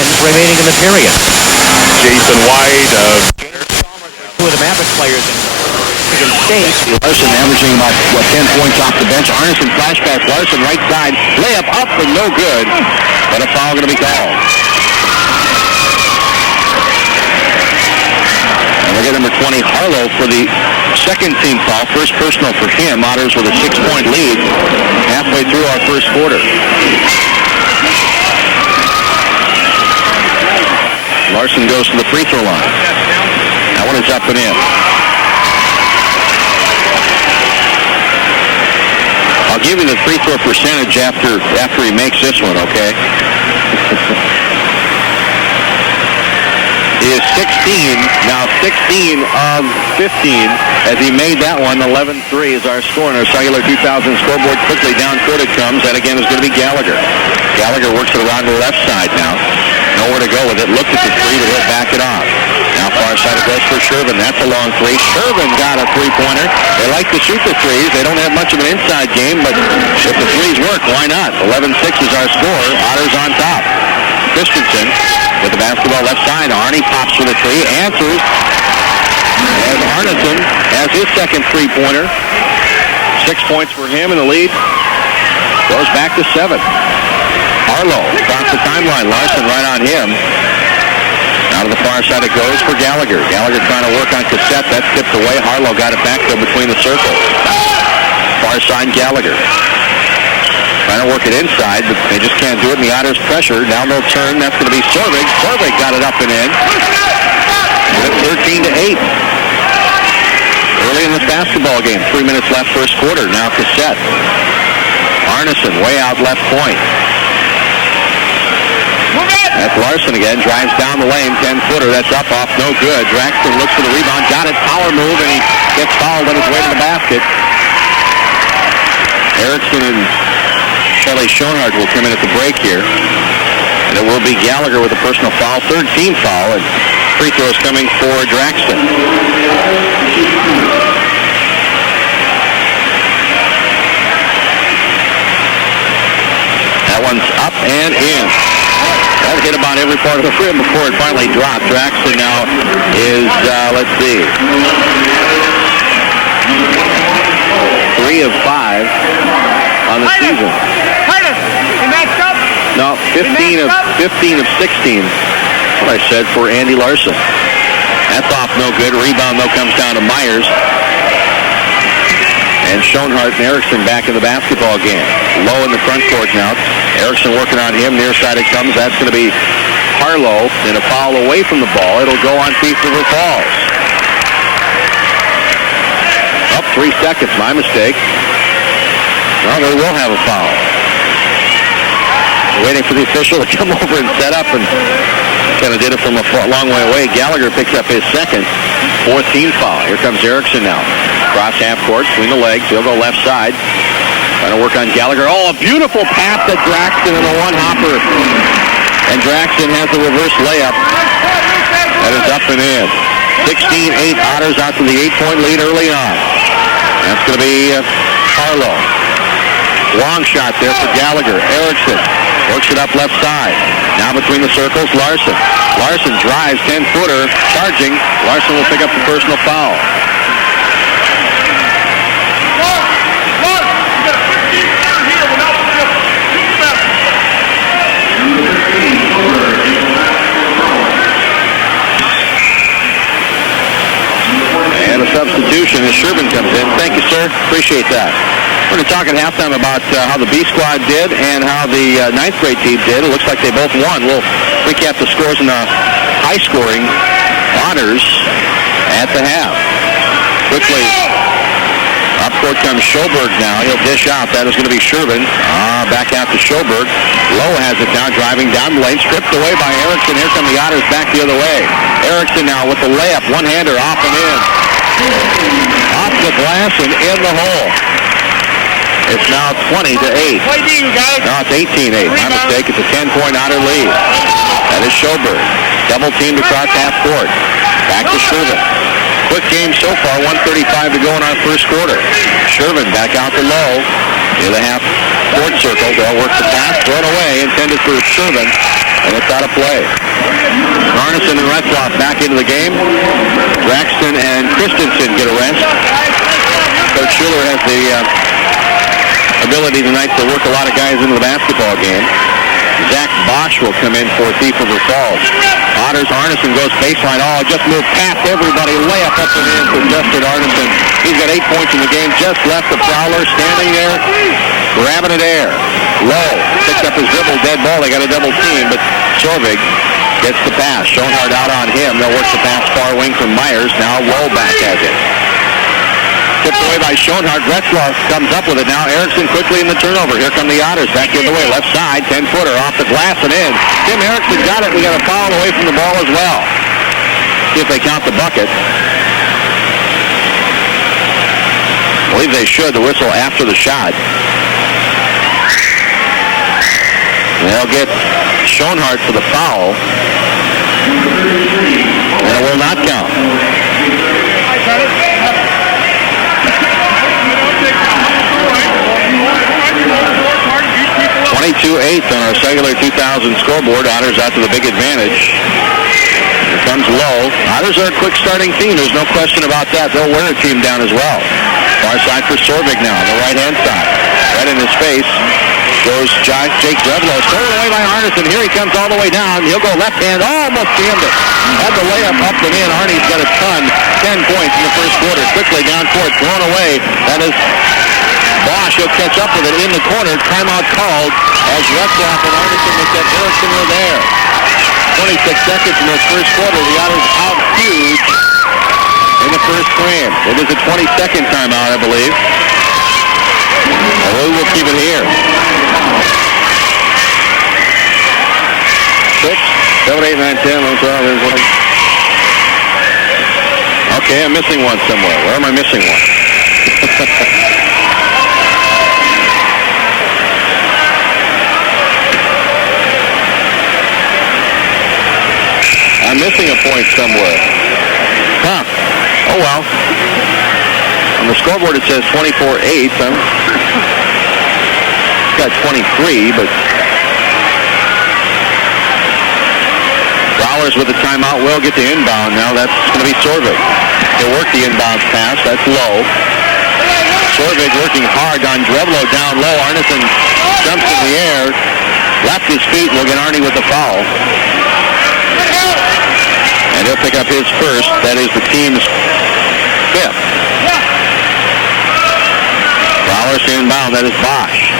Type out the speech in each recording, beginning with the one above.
seconds remaining in the period. Jason White, Two of the Mavericks players in Michigan State. Larson averaging about 10 points off the bench. Arneson flashback. Larson right side. Layup up and no good. But a foul going to be called. And we'll get number 20, Harlow, for the second team foul. First personal for him. Otters with a 6-point lead halfway through our first quarter. Larson goes to the free throw line. That one is up and in. I'll give you the free throw percentage after he makes this one, okay? He is 16 of 15 as he made that one. 11-3 is our score in our Cellular 2000 scoreboard. Quickly down court it comes. That again is going to be Gallagher. Gallagher works it around the left side now. Nowhere to go with it. Looked at the three, but he'll back it off. Now far side it goes for Shervin. That's a long three. Shervin got a three-pointer. They like to shoot the threes. They don't have much of an inside game, but if the threes work, why not? 11-6 is our score. Otters on top. Christensen with the basketball left side. Arnie pops for the three. Answers. And Arneson has his second three-pointer. 6 points for him, and the lead goes back to 7. Harlow across the timeline. Larson right on him. Out of the far side it goes for Gallagher. Gallagher trying to work on Cassette. That tipped away. Harlow got it back though between the circles. Far side Gallagher. Trying to work it inside, but they just can't do it. And the Otters pressure. Now they'll turn. That's going to be Servig. Servig got it up and in. 13-8. Early in this basketball game. 3 minutes left first quarter. Now Cassette. Arneson way out left point. That's Larson again. Drives down the lane. 10-footer. That's up off. No good. Draxton looks for the rebound. Got it. Power move, and he gets fouled on his way to the basket. Erickson and Shelley Schoenhardt will come in at the break here. And it will be Gallagher with a personal foul. Third team foul. And free throws coming for Draxton. That one's up and in. That hit about every part of the rim before it finally dropped. Draxton now is, let's see, 3 of 5 on the season. No, 15 of 16. That's what I said for Andy Larson. That's off no good. Rebound though comes down to Myers. And Schoenhardt and Erickson back in the basketball game. Low in the front court now. Erickson working on him. Near side it comes. That's going to be Harlow. And a foul away from the ball. It'll go on Thief River Falls. Up 3 seconds. My mistake. Well, they will have a foul. Waiting for the official to come over and set up, and kind of did it from a long way away. Gallagher picks up his second. 4th team foul. Here comes Erickson now. Cross half court, between the legs. He'll go left side. Trying to work on Gallagher. Oh, a beautiful pass at Draxton and a one-hopper. And Draxton has the reverse layup. That is up and in. 16-8 Otters out to the 8-point lead early on. That's going to be Harlow. Long shot there for Gallagher. Erickson works it up left side. Now between the circles, Larson. Larson drives, 10-footer, charging. Larson will pick up the personal foul. And a substitution as Shervin comes in. Thank you, sir. Appreciate that. We're going to talk at halftime about how the B squad did and how the 9th grade team did. It looks like they both won. We'll recap the scores in the high-scoring Otters at the half. Quickly, up court comes Schoberg now. He'll dish out. That is going to be Shervin. Back out to Schoberg. Lowe has it now, driving down the lane. Stripped away by Erickson. Here come the Otters back the other way. Erickson now with the layup. One-hander off and in. Off the glass and in the hole. It's now 20-8. No, it's 18-8. My mistake. It's a 10-point Otter lead. That is Schoberg. Double teamed across half court. Back to Shervin. Quick game so far. 1:35 to go in our first quarter. Shervin back out to Lowe. Near the half court circle. They'll work the pass. Thrown away. Intended for Shervin. And it's out of play. Arneson and Retzlaff back into the game. Braxton and Christensen get a rest. Coach Schuler has the ability tonight to work a lot of guys into the basketball game. Zach Bosch will come in for Thief River Falls. Otters, Arneson goes baseline. Oh, just moved past everybody. Layup up and in for Justin Arneson. He's got 8 points in the game. Just left the Prowler standing there, grabbing it air. Low picked up his dribble, dead ball. They got a double team, but Sorvig gets the pass. Schoenhardt out on him. They'll work the pass far wing from Myers. Now Low back has it. Tipped away by Schoenhardt. Retzlaff comes up with it now. Erickson quickly in the turnover. Here come the Otters. Back the other way. Left side. 10-footer off the glass and in. Tim Erickson got it. We got a foul away from the ball as well. See if they count the bucket. I believe they should. The whistle after the shot. They'll get Schoenhardt for the foul. And it will not count. 22-8 on our cellular 2000 scoreboard. Otters out to the big advantage. Here comes Low. Otters are a quick starting team. There's no question about that. They'll wear a team down as well. Far side for Sorvig now on the right-hand side. Right in his face goes Jake Drevlo. Stolen away by Arneson. Here he comes all the way down. He'll go left hand. Oh, almost jammed it. Had the layup up and in. Arnie's got a ton. 10 points in the first quarter. Quickly down court. Thrown away. That is Bosch. He'll catch up with it in the corner. Timeout called as Retzlaff and Arneson with that Erickson were there. 26 seconds in this first quarter. The Otters out huge in the first frame. It is a 20-second timeout, I believe. We will keep it here. 6, 7, 8, 9, 10, 11, 12, 13. Okay, I'm missing one somewhere. Where am I missing one? I'm missing a point somewhere. Huh. Oh, well. On the scoreboard it says 24-8. Got 23, but Prowlers with the timeout will get the inbound now. That's going to be Sorvig. He'll work the inbound pass. That's Low. Sorvig working hard on Drevlo down low. Arneson jumps in the air. Left his feet and will get Arnie with the foul. And he'll pick up his first. That is the team's fifth. Prowlers inbound. That is Bosch.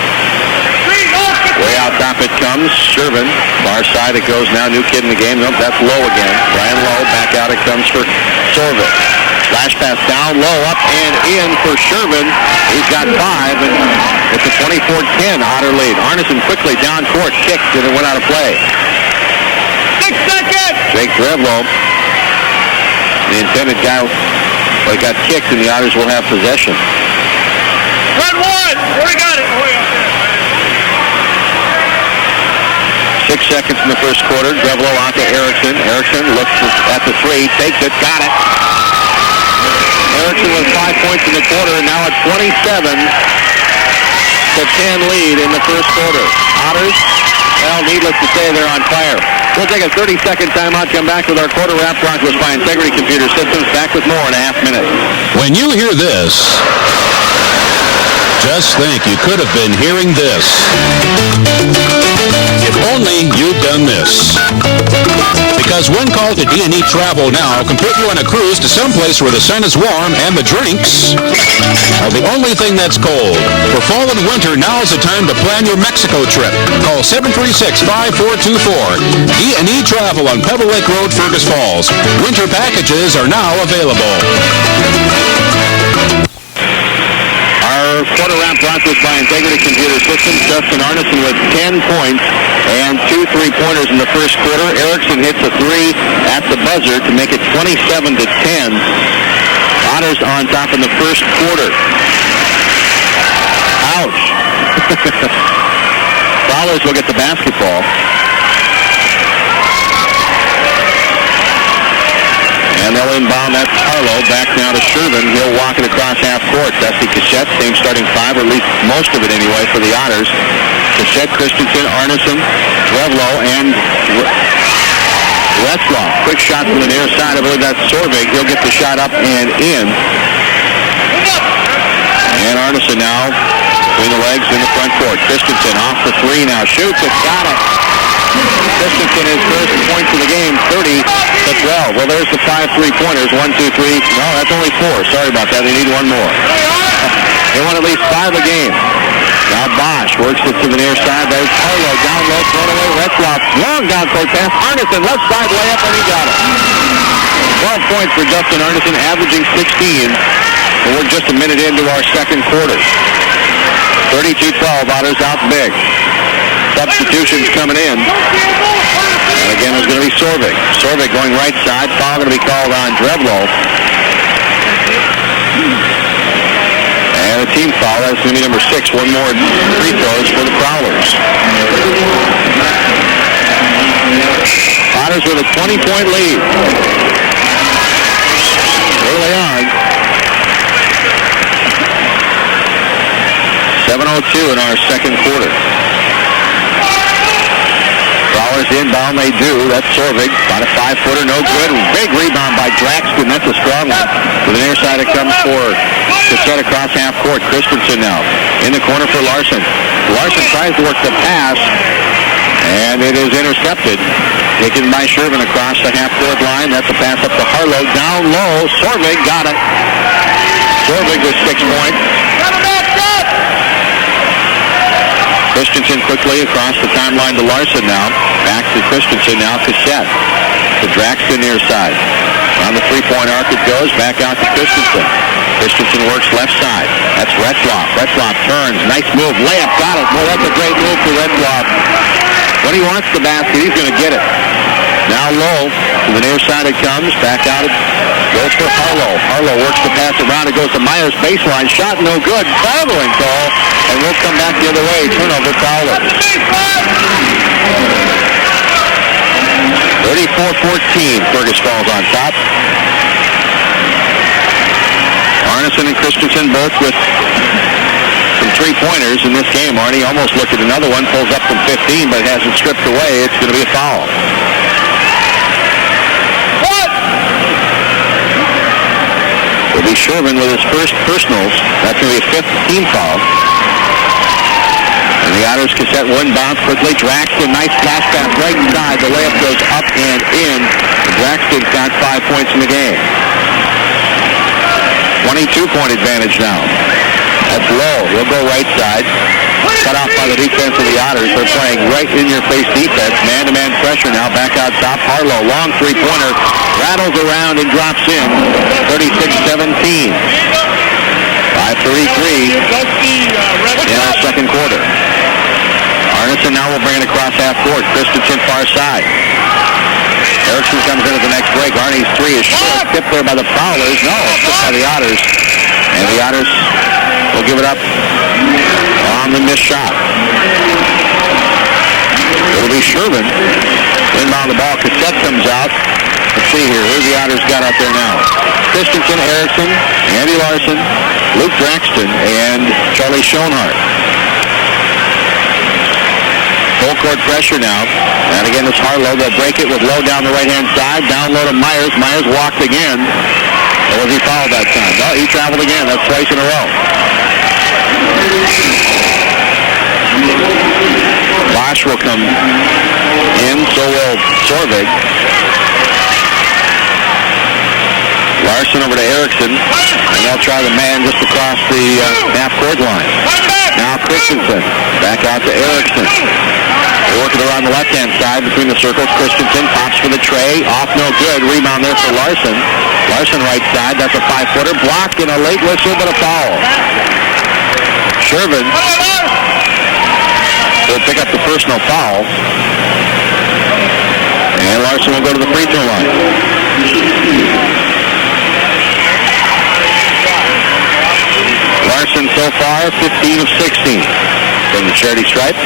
Way out top it comes. Shervin. Far side it goes now. New kid in the game. Nope, that's Low again. Brian Low. Back out it comes for Sorvin. Flash pass down low. Up and in for Shervin. He's got 5. And it's a 24-10 Otter lead. Arneson quickly down court. Kicked and it went out of play. 6 seconds! Jake Drevlo. The intended guy got kicked and the Otters will have possession. Run one! We got it! 6 seconds in the first quarter. Drevlo out to Erickson. Erickson looks at the three. Takes it. Got it. Erickson with 5 points in the quarter. And now a 27-10 lead in the first quarter. Otters, well, needless to say, they're on fire. We'll take a 30-second timeout. Come back with our quarter wrap. Brought to us by Integrity Computer Systems. Back with more in a half minute. When you hear this, just think you could have been hearing this. If only you'd done this. Because one call to D&E Travel now can put you on a cruise to someplace where the sun is warm and the drinks are the only thing that's cold. For fall and winter, now is the time to plan your Mexico trip. Call 736-5424. D&E Travel on Pebble Lake Road, Fergus Falls. Winter packages are now available. Our quarter wrap brought to us by Integrity Computer Systems. Justin Arneson with 10 points and 2 3-pointers in the first quarter. Erickson hits a 3 at the buzzer to make it 27-10. Otters on top in the first quarter. Ouch. Prowlers will get the basketball. And they'll inbound. That's Harlow. Back now to Shervin. He'll walk it across half court. Dusty Cassette, same starting five, or at least most of it anyway, for the Otters. Cassette, Christensen, Arneson, Drevlo, and Retzlaff. Quick shot from the near side. I believe that's Sorvig. He'll get the shot up and in. And Arneson now between the legs in the front court. Christensen off the three now. Shoots it. Got it. Christensen his first points of the game, 30-12. Well, there's the 5 3-pointers. 1, 2, 3. No, that's only 4. Sorry about that. They need one more. They want at least 5 a game. Now Bosch works it to the near side. There's Harlow down low, thrown away. Retzlaff, long down court pass. Arneson, left side layup, and he got it. 12 points for Justin Arneson, averaging 16. And we're just a minute into our second quarter. 32-12, Otters out big. Substitutions coming in. And again, it's going to be Sorvig. Sorvig going right side. Foul going to be called on Drevlo. And a team foul. That's going to be number 6. One more free throws for the Prowlers. Otters with a 20-point lead. Early on. 7:02 in our second quarter. Prowlers inbound, they do. That's Sorvig. About a 5-footer, no good. Big rebound by Draxton. That's a strong one. To the near side, it comes for Cassette across half court. Christensen now in the corner for Larson. Larson tries to work the pass, and it is intercepted. Taken by Shervin across the half court line. That's a pass up to Harlow. Down low. Sorvig got it. Sorvig with 6 points. Christensen quickly across the timeline to Larson now. Back to Christensen now. Cassette to Draxton near side. On the three-point arc it goes. Back out to Christensen. Christensen works left side. That's Retzlaff. Retzlaff turns. Nice move. Layup. Got it. Well, that's a great move for Retzlaff. When he wants the basket, he's going to get it. Now low. To the near side it comes. Back out it goes for Harlow. Harlow works the pass around. It goes to Myers. Baseline. Shot no good. Traveling call. And we'll come back the other way. Turnover, Prowlers. 34-14. Fergus falls on top. Arneson and Christensen both with some three-pointers in this game. Arnie almost looked at another one. Pulls up from 15, but hasn't stripped away. It's going to be a foul. It'll be Shervin with his first personals. That's going to be a 5th team foul. And the Otters Cassette one bounce quickly. Draxton, nice pass right side. The layup goes up and in. Draxton's got 5 points in the game. 22-point advantage now. That's low. He'll go right side. Cut off by the defense of the Otters. They're playing right in-your-face defense. Man-to-man pressure now. Back out top. Harlow, long three-pointer. Rattles around and drops in. 36-17. 5:33 in our second quarter. Arneson now will bring it across half court. Christensen far side. Erickson comes in at the next break. Arnie's three is short. Tipped there by the Prowlers. No, tipped by the Otters. And the Otters will give it up on the missed shot. It'll be Shervin. Inbound the ball. Cassette comes out. Let's see here. Who the Otters got out there now? Christensen, Erickson, Andy Larson, Luke Draxton, and Charlie Schoenhart. Full court pressure now. And again, it's Harlow. They'll break it with Lowe down the right-hand side. Down low to Myers. Myers walked again. Or was he fouled that time? No, he traveled again. That's twice in a row. Bosch will come in. So will Sorvig. Larson over to Erickson. And they'll try the man just across the half-court line. Now Christensen. Back out to Erickson. Working around the left-hand side between the circles. Christensen pops for the tray. Off no good. Rebound there for Larson. Larson right side. That's a 5-footer. Blocked in a late whistle, but a foul. Shervin will pick up the personal foul. And Larson will go to the free throw line. Larson so far 15 of 16 from the charity stripe.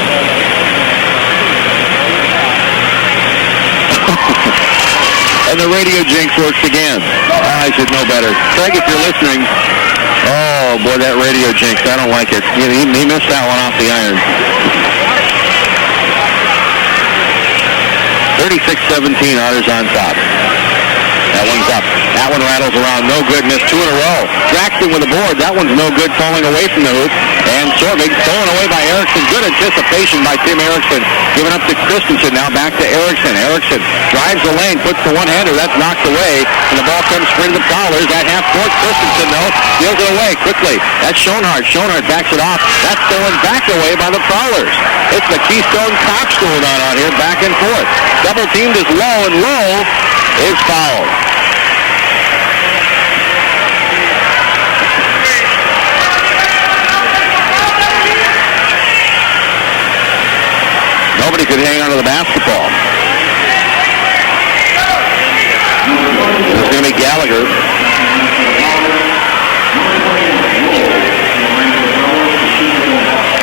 And the radio jinx works again. guys that know better. Craig, if you're listening, oh, boy, that radio jinx, I don't like it. He missed that one off the iron. 36-17, Otters on top. That one's up. That one rattles around. No good. Missed two in a row. Braxton with the board. That one's no good. Falling away from the hoop. And Sorvig stolen away by Erickson. Good anticipation by Tim Erickson. Given up to Christensen. Now back to Erickson. Erickson drives the lane. Puts the one-hander. That's knocked away. And the ball comes free to the Prowlers. At half court. Christensen, though, steals it away quickly. That's Schoenhardt. Schoenhardt backs it off. That's stolen back away by the Prowlers. It's the Keystone Cops going on out here. Back and forth. Double teamed is low, and low is fouled. Nobody could hang onto the basketball. It's going to be Gallagher.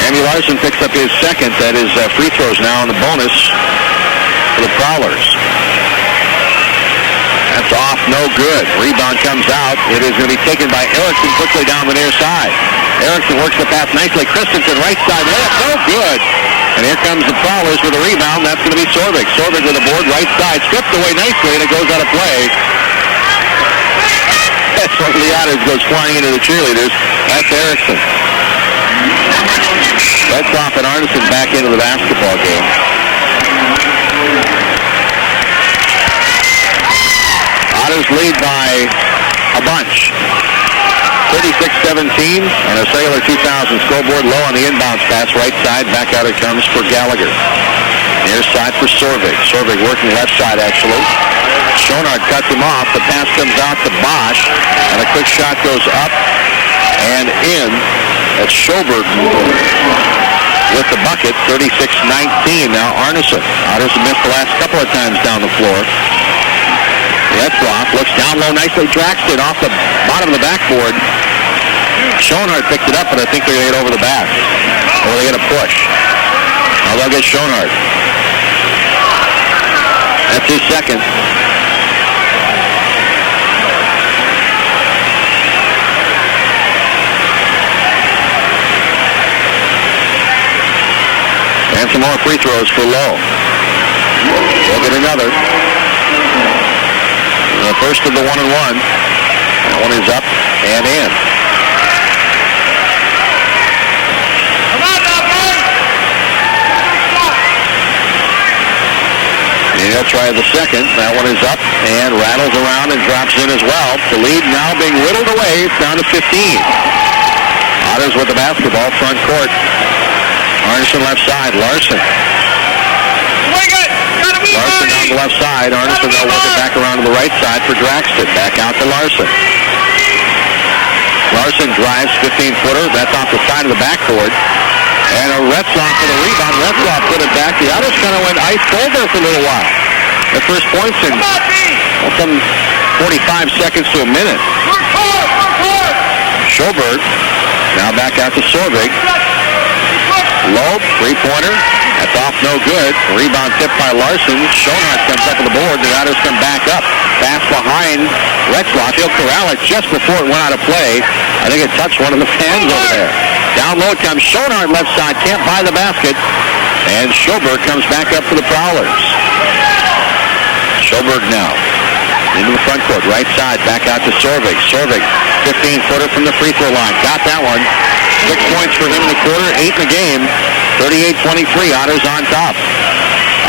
Andy Larson picks up his second. That is free throws now on the bonus for the Prowlers. That's off, no good. Rebound comes out. It is going to be taken by Erickson quickly down the near side. Erickson works the pass nicely. Christensen right side layup, no good. And here comes the Prowlers with a rebound. That's going to be Sorvig. Sorvig with the board, right side. Stripped away nicely, and it goes out of play. That's one of the Otters goes flying into the cheerleaders. That's Erickson. Retzlaff and Arneson back into the basketball game. Otters lead by a bunch. 36-17 on a Sailor 2000 scoreboard. Low on the inbounds pass, right side. Back out it comes for Gallagher. Near side for Sorvig. Sorvig working left side, actually. Schoenhardt cuts him off. The pass comes out to Bosch. And a quick shot goes up and in. That's Schoberg with the bucket. 36-19. Now Arneson. Otters have missed the last couple of times down the floor. Retzlaff looks down low nicely. Braxton off the bottom of the backboard. Schoenhardt picked it up, but I think they're going to get over the back. Or they're going to push. Now they'll get Schoenhardt. That's his second. And some more free throws for Lowe. They'll get another. The first of the 1-and-1. That one is up and in. And he'll try the second. That one is up and rattles around and drops in as well. The lead now being whittled away. It's down to 15. Otters with the basketball, front court. Arneson left side. Larson. Larson on the left side. Arneson now working back around to the right side for Draxton. Back out to Larson. Larson drives 15-footer. That's off the side of the backboard. And a Retzlaff for the rebound. Retzlaff put it back. The Otters kind of went ice cold there for a little while. The first points in some 45 seconds to a minute. Schoberg now back out to Sorvig. Low, three-pointer. That's off, no good. Rebound tipped by Larson. Schoenhardt comes up with the board. The Otters come back up. Pass behind Retzlaff. He'll corral it just before it went out of play. I think it touched one of the fans over there. Down low comes Schoenhardt left side. Can't buy the basket. And Schoberg comes back up for the Prowlers. Schoberg now into the front court. Right side. Back out to Sorvig. Sorvig, 15-footer from the free throw line. Got that one. 6 points for him in the quarter, 8 in the game. 38-23, Otters on top.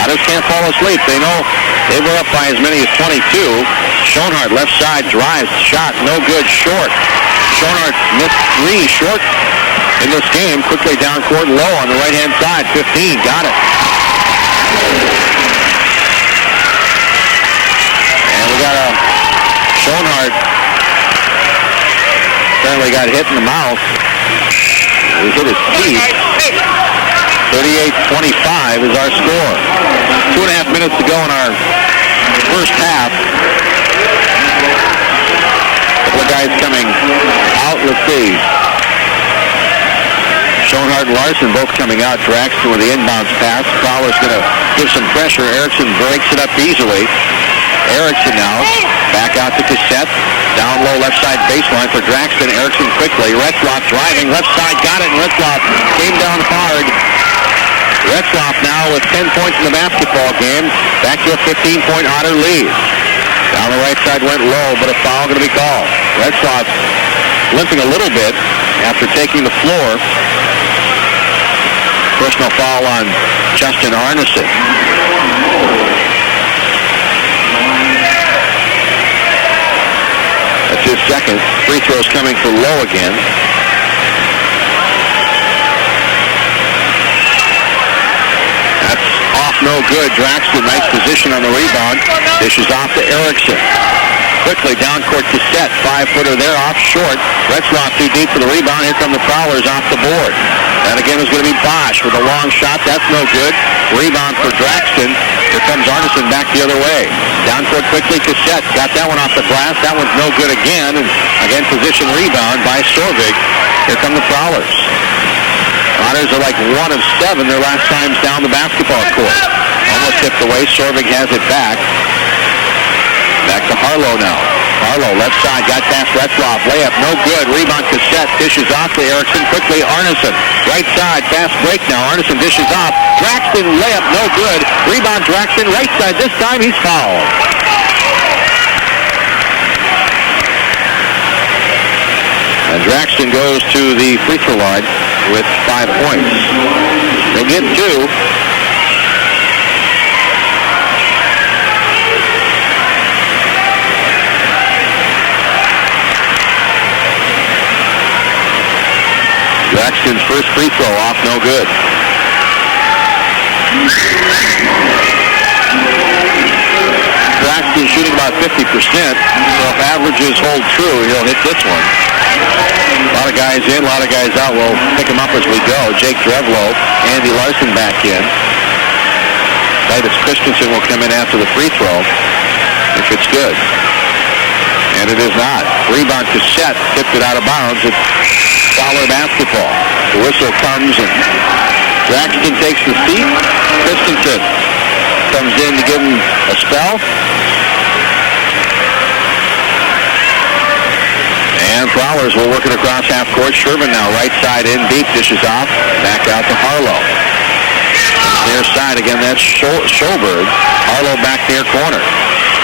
Otters can't fall asleep. They know they were up by as many as 22. Schoenhardt left side drives, shot, no good, short. Schoenhardt missed 3 short in this game. Quickly down court low on the right-hand side. 15, got it. And we got a Schoenhardt apparently got hit in the mouth. He hit his teeth. 38-25 is our score. 2.5 minutes to go in our first half. A couple of guys coming out. Let's see. Schoenhardt and Larson both coming out. Draxton with the inbounds pass. Prowler's going to give some pressure. Erickson breaks it up easily. Erickson now back out to Cassette. Down side baseline for Draxton. Erickson quickly. Retzlaff driving. Left side got it, and Retzlaff came down hard. Retzlaff now with 10 points in the basketball game. Back to a 15-point Otter lead. Down the right side went low, but a foul going to be called. Retzlaff limping a little bit after taking the floor. Personal foul on Justin Arneson. That's his second. Free throws coming for Lowe again. That's off, no good. Draxton, nice position on the rebound. Dishes off to Erickson. Quickly down court to Set. 5-footer there, off short. Retzlaff too deep for the rebound. Here come the Prowlers off the board. That again is going to be Bosch with a long shot. That's no good. Rebound for Draxton. Here comes Arneson back the other way. Down court quickly, Cassette. Got that one off the glass. That one's no good again. And again, position rebound by Sorvig. Here come the Prowlers. Otters are like 1 of 7 their last times down the basketball court. Almost tipped away. Sorvig has it back. Back to Harlow now. Harlow, left side, got past Retzlaff. Layup, no good. Rebound, Cassette. Dishes off to Erickson. Quickly, Arneson. Right side, fast break now. Arneson dishes off. Draxton, layup, no good. Rebound, Draxton. Right side. This time, he's fouled. And Draxton goes to the free throw line with 5 points. He'll get 2. Draxton's first free throw off, no good. Draxton shooting about 50%, so if averages hold true, he'll hit this one. A lot of guys in, a lot of guys out. We'll pick them up as we go. Jake Drevlo, Andy Larson back in. Titus Christensen will come in after the free throw if it's good. And it is not. Rebound to Set, tipped it out of bounds. It's Fowler basketball. The whistle comes and Draxton takes the seat. Christensen comes in to give him a spell. And Prowlers will work it across half court. Sherman now right side in deep, dishes off. Back out to Harlow. Near side again, that's Schoberg. Harlow back near corner.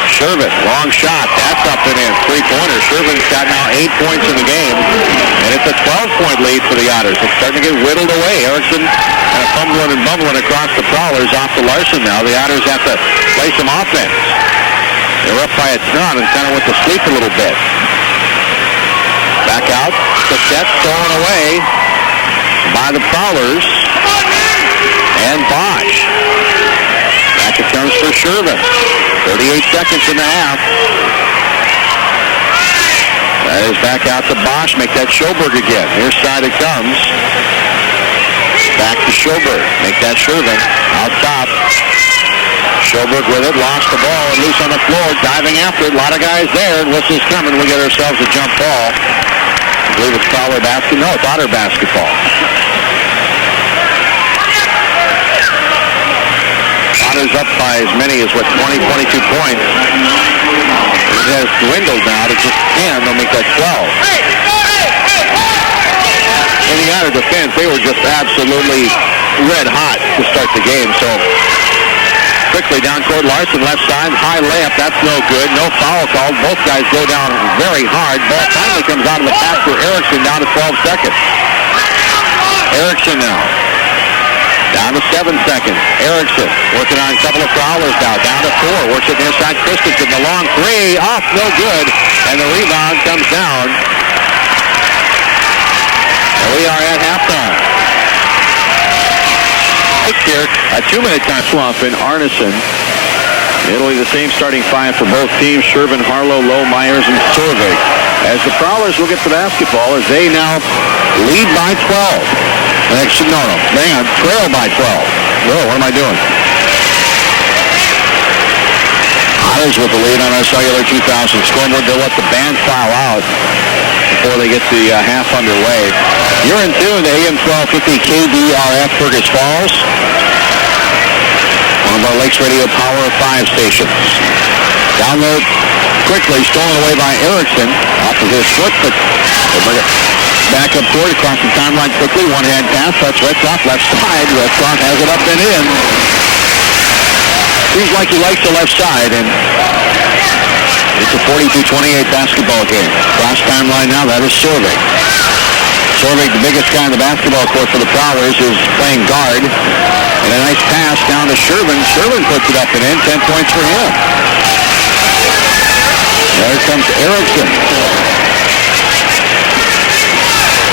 Sherman, long shot. That's up and in. 3-pointer. Sherman's got now 8 points in the game. And it's a 12-point lead for the Otters. It's starting to get whittled away. Erickson kind of fumbling and bumbling across the Prowlers off to Larson now. The Otters have to play some offense. They're up by a ton and kind of went to sleep a little bit. Back out. Cassette stolen away by the Prowlers. And Bosch. Back it comes for Sherman. 38 seconds in the half. That is back out to Bosch. Make that Schoberg again. Near side it comes. Back to Schoberg. Make that Sherman. Out top. Schoberg with it. Lost the ball and loose on the floor. Diving after it. A lot of guys there. And whistle's coming. We get ourselves a jump ball. I believe it's Fowler basketball. No, it's Otter basketball. Otters up by as many as, 20, 22 points. It has dwindled now to just 10. They'll make that 12. In the Otter defense, they were just absolutely red hot to start the game. So quickly down court, Larson left side, high layup. That's no good. No foul called. Both guys go down very hard. Ball finally comes out of the pass for Erickson down to 12 seconds. Erickson now. Down to 7 seconds. Erickson working on a couple of Prowlers now. Down to 4. Works it near side. Christensen. The long 3. Off. No good. And the rebound comes down. And we are at halftime. Here, a 2-minute time. Retzlaff and Arneson. It'll be the same starting 5 for both teams. Sherman, Harlow, Lowe, Myers, and Sorvig. As the Prowlers will get the basketball as they now lead by 12. Actually, no, hang on, trail by 12. Whoa, what am I doing? Otters with the lead on our Cellular 2000 scoreboard. They'll let the band file out before they get the half underway. You're in tune to AM 1250 KBRF Fergus Falls, one of our Lakes Radio Power 5 stations. Download quickly, stolen away by Erickson. Off of his foot, but they bring it back up court, across the timeline quickly. One-hand pass, that's Retzlaff, left side. Retzlaff has it up and in. Seems like he likes the left side, and it's a 42-28 basketball game. Cross timeline now, that is Sorvig. Sorvig, the biggest guy on the basketball court for the Prowlers, is playing guard. And a nice pass down to Sherman. Sherman puts it up and in, 10 points for him. There comes Erickson.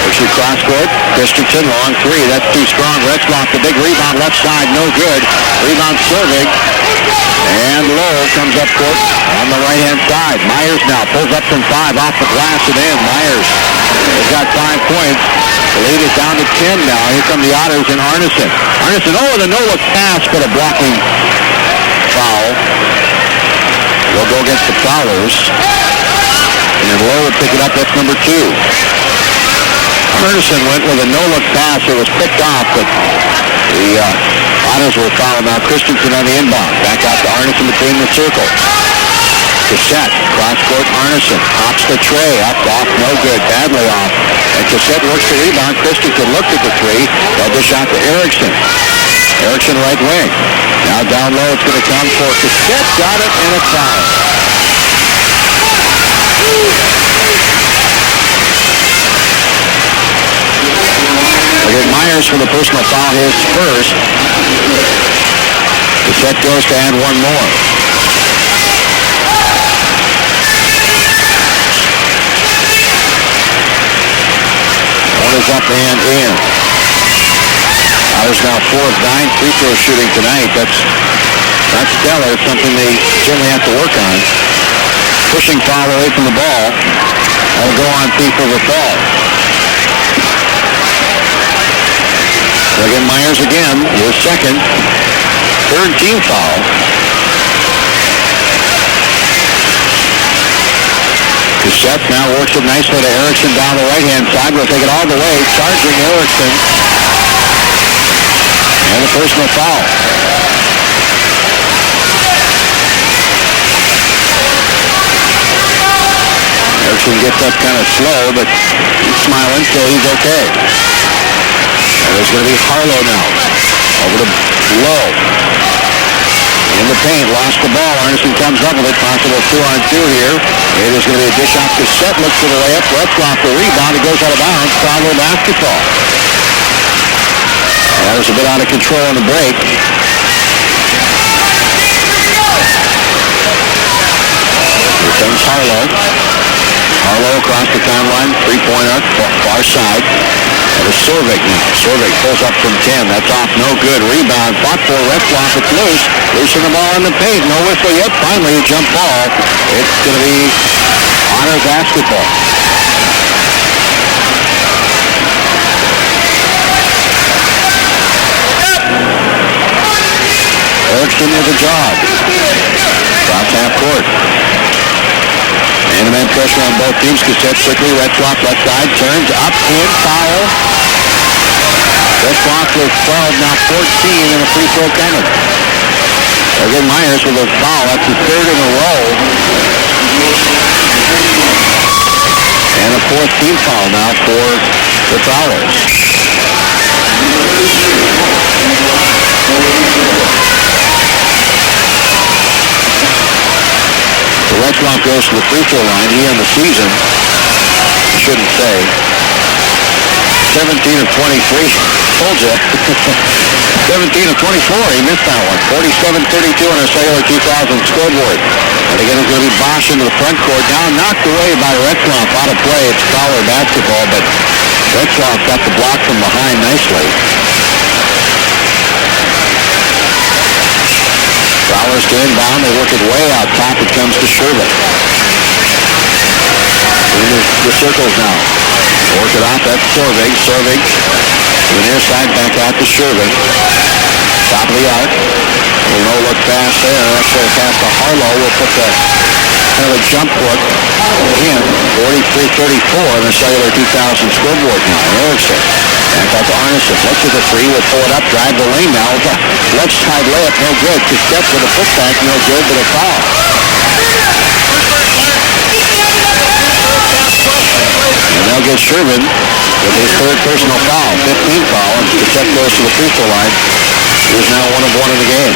Erickson cross court. Christensen, long three. That's too strong. Retzlaff, the big rebound, left side, no good. Rebound Sorvig. And Lowe comes up court on the right-hand side. Myers now pulls up from 5 off the glass and in. Myers has got 5 points. The lead is down to 10 now. Here come the Otters and Arneson. Arneson, the no-look pass, but a blocking foul. Will go against the Prowlers. And then Lowe will pick it up. That's number 2. Arneson went with a no-look pass. It was picked off, but the Otters will foul now. Christensen on the inbound. Back out to Arneson between the circle. Cassette, cross-court Arneson. Hops the tray. Up, off, no good. Badly off. And Cassette works the rebound. Christensen looked at the three. They'll dish out to Erickson. Erickson right wing. Now down low, it's going to come for Cassette. Got it, and a foul. Again, Myers for the personal foul, his first. Cassette goes to add one more. One is up and in. Otters now 4 of 9 free throw shooting tonight. That's not stellar. It's something they certainly have to work on. Pushing foul away from the ball. That'll go on Thief of the fall. Again, Myers again, his second, 3rd team foul. Cassette now works it nicely to Erickson down the right-hand side. We'll take it all the way, charging Erickson. And a personal foul. Erickson gets up kind of slow, but he's smiling, so he's okay. And there's going to be Harlow now. Over to Lowe. In the paint, lost the ball. Arneson comes up with it. Possible 2-on-2 here. It is going to be a dish off to Cassette. Looks for the layup. Retzlaff the rebound. It goes out of bounds. Prowler basketball. That was a bit out of control on the break. Here comes Harlow. Harlow across the timeline. 3-pointer, far side. That is Sorvig now. Sorvig pulls up from 10. That's off, no good. Rebound, fought for Retzlaff. It's loose. Loosen the ball in the paint. No whistle yet. Finally, a jump ball. It's going to be Otter basketball. Erickson with a jog. Drops half court. Man-to-man pressure on both teams. Cassette quickly. Retzlaff left side. Turns up in. Foul. Retzlaff with 12. Now 14 and a free throw coming. Again, Myers with a foul. That's the 3rd in a row. And a 4th team foul now for the Prowlers. So Retzlaff goes to the free throw line. He on the season, I shouldn't say, 17 of 23. Told you. 17 of 24. He missed that one. 47-32 on our Cellular 2000 scoreboard. And again, it's going to be Bosch into the front court. Now knocked away by Retzlaff. Out of play. It's Prowler basketball, but Retzlaff got the block from behind nicely. Prowlers to inbound. They work it way out top. It comes to Sherman. In the circles now. Work it off. That's Sorvig. Sorvig to the near side. Back out to Sherman. Top of the arc. A no-look pass there. Actually, a pass to Harlow. Will put the kind of a jump hook in. 43-34 on the Cellular 2000 scoreboard now. Erickson. Back out to Arneson. Looks at the three. Will pull it up. Drive the lane now. Left side layup. No good. Cassette with a putback. No good, but a foul. is Sherman with his third personal foul, 15th foul, and Cassette goes to the free throw line. He is now 1 of 1 in the game.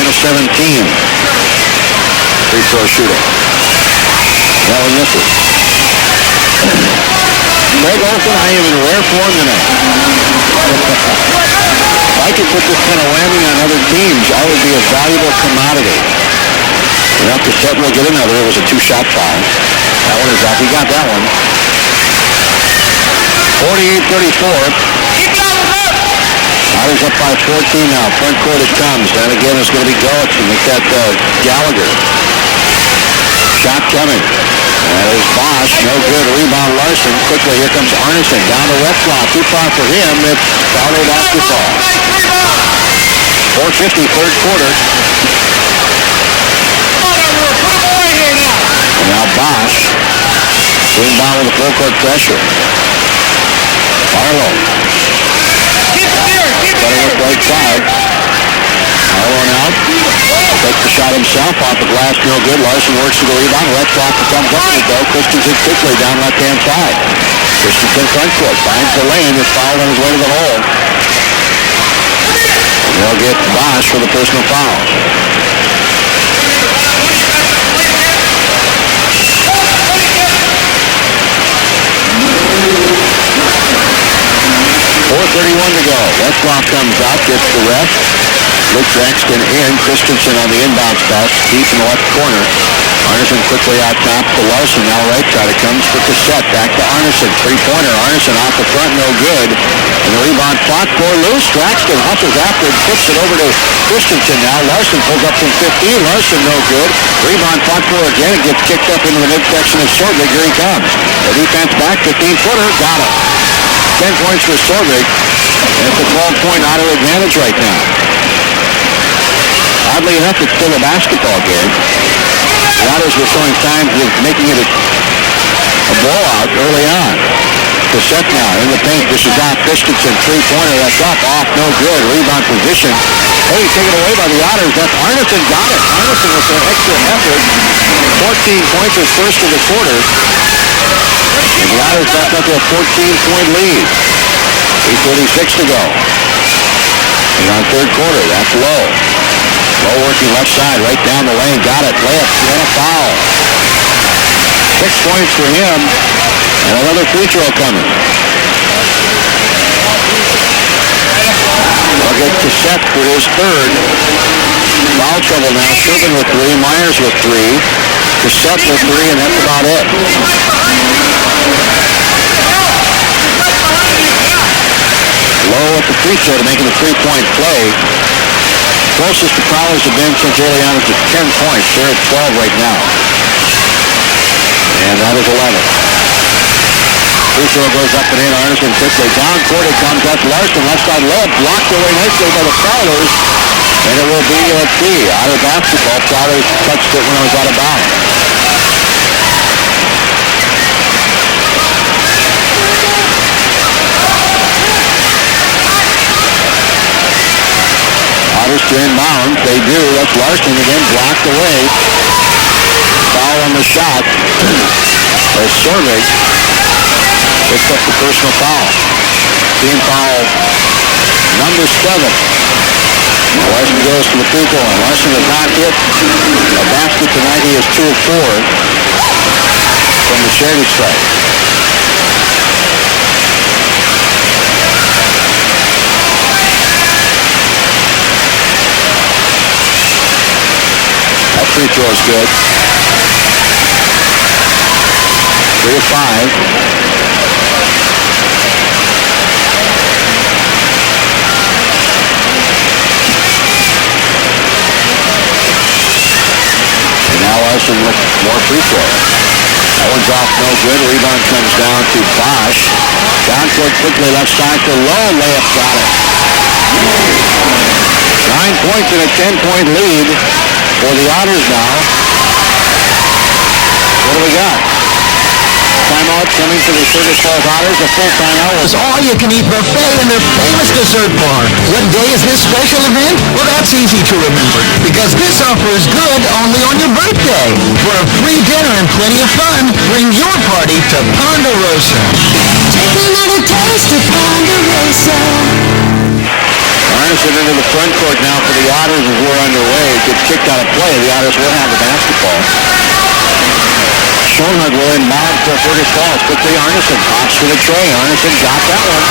10 of 17. Free throw shooting. That one misses. Greg Olson, I am in rare form tonight. If I could put this kind of whammy on other teams, I would be a valuable commodity. Well, Cassette will get another. It was a 2-shot foul. That one is up. He got that one. 48-34. Otters up by 14 now. Front court it comes. And again, it's going to be Gullickson. It's got Gallagher. Shot coming. That is Bosch. No good. Rebound Larson. Quickly, here comes Arneson. Down to Retzlaff. Too far for him. It's Prowler basketball. 4:50, third quarter. And now Bosch. Rebound with the full court pressure. Barlow. Cutting it right side. Barlow out. Takes the shot himself off the glass. No good. Larson works to the rebound. Retzlaff comes up with it though. Christensen quickly down left-hand side. Christensen front court. Finds the lane. Is fouled on his way to the hole. And they'll get Bosch for the personal foul. 4:31 to go. Retzlaff comes out, gets the rest. Luke Braxton in. Christensen on the inbounds pass, deep in the left corner. Arneson quickly out top to Larson. Now right side it comes for Cassette. Back to Arneson. Three-pointer. Arneson off the front, no good. And the rebound fought for loose. Braxton hustles after and flips it over to Christensen now. Larson pulls up from 15. Larson no good. Rebound fought for again. It gets kicked up into the midsection of Sorvig. Here he comes. The defense back. 15-footer. Got it. 10 points for Sorvig. And it's a 12-point Otter advantage right now. Oddly enough, it's still a basketball game. The Otters were showing signs of making it a blowout early on. Cassette now in the paint. This is off. Christensen, three-pointer. That's up. Off. No good. Rebound position. Hey, taken away by the Otters. That's Arneson. Got it. Arneson with an extra effort. 14 points his first of the quarter. And the Otters back up to a 14-point lead. 8:36 to go. And on third quarter, that's Lowe. Lowe working left side, right down the lane. Got it. Layup. And a foul. 6 points for him. And another free throw coming. We'll get Cassette for his third. Foul trouble now. Sherman with 3. Myers with 3. Cassette with 3, and that's about it. Lowe at the free throw to make it a 3-point play. Closest the Prowlers have been since early on is 10 points. They're at 12 right now. And that is 11. Free throw goes up and in. Arneson quickly down court. It comes up. Larson left side left. Blocked away nicely by the Prowlers. And it will be, let's see, Otter basketball. Prowlers touched it when it was out of bounds. Otters to inbound. They do. That's Larson again. Blocked away. Foul on the shot. As Sorvig picks up the personal foul. Team foul number 7. Larson goes to the free throw line. Larson has not hit a basket tonight. He is 2 of 4 from the charity stripe. That free throw is good. 3 of 5. Larson with more free throws. That one's off, no good. Rebound comes down to Bosch. Down court quickly, left side for Lowe. Layup, got it. 9 points and a 10-point lead for the Otters now. What do we got? Timeout set coming to the Fergus Falls Otters. A full timeout. It's all-you-can-eat buffet and their famous dessert bar. What day is this special event? Well, that's easy to remember, because this offer is good only on your birthday. For a free dinner and plenty of fun, bring your party to Ponderosa. Take another taste of Ponderosa. Arneson into the front court now for the Otters as we're underway. Gets kicked out of play. The Otters will have the basketball. Schoenhardt will inbound for Fergus Falls. Quickly Arneson pops to the tray. Arneson got that one.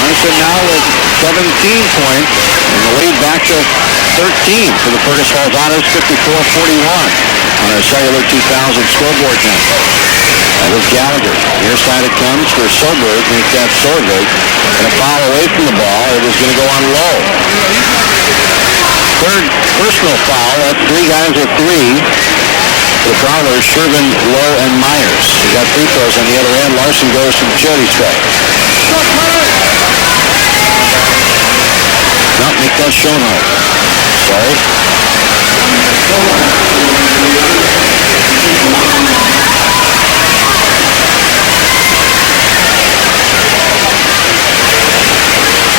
Arneson now with 17 points. And the lead back to 13 for the Fergus Falls Otters. 54-41 on our Cellular 2000 scoreboard now. That was Gallagher. Near side it comes for Solberg. Makes that Solberg. And a foul away from the ball. It was going to go on low. Third personal foul. That's three guys with three. For the Prowlers, Shervin, Lowe, and Myers. We got free throws on the other end. Larson goes to the charity tray. Not make that Schoenhardt. Sorry.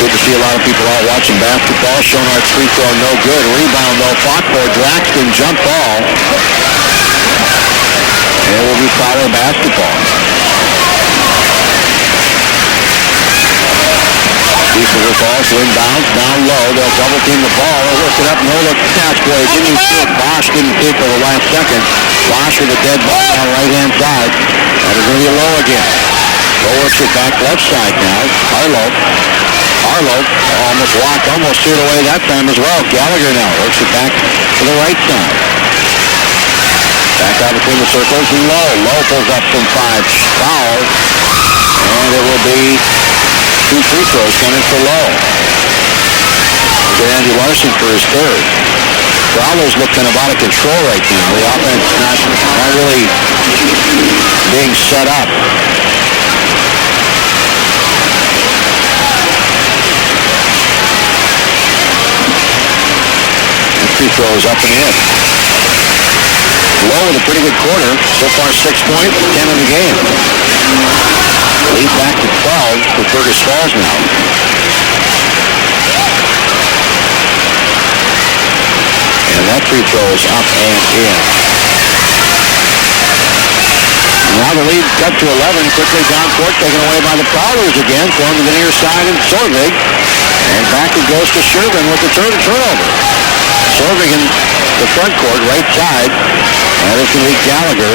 Good to see a lot of people out watching basketball. Schoenhardt's free throw no good. Rebound though, fought for Draxton, jump ball. And it will be Prowler basketball. Defensive also inbounds, down low. They'll double team the ball. They'll lift it up, no look catch. Boy, didn't even see it. Bosch didn't see it for the last second. Bosch with a dead ball on the right-hand side. That is going to be low again. Low works it back left side now. Arlo almost walked, almost threw it away that time as well. Gallagher now works it back to the right side. Back out between the circles and Lowe pulls up from 5. Foul. And it will be 2 free throws coming for Lowe. To Andy Larson for his third. Prowlers look kind of out of control right now. The offense not really being set up. Free throws up and in. Lowe with a pretty good quarter. So far 6 points, 10 in the game. Lead back to 12 for Fergus Falls now. And that free throw is up and in. Now the lead cut to 11. Quickly down court, taken away by the Prowlers again. Thrown to the near side and Sorvig. And back it goes to Shervin with the turnover. Sorvig in the front court, right side. And it's going to be Gallagher.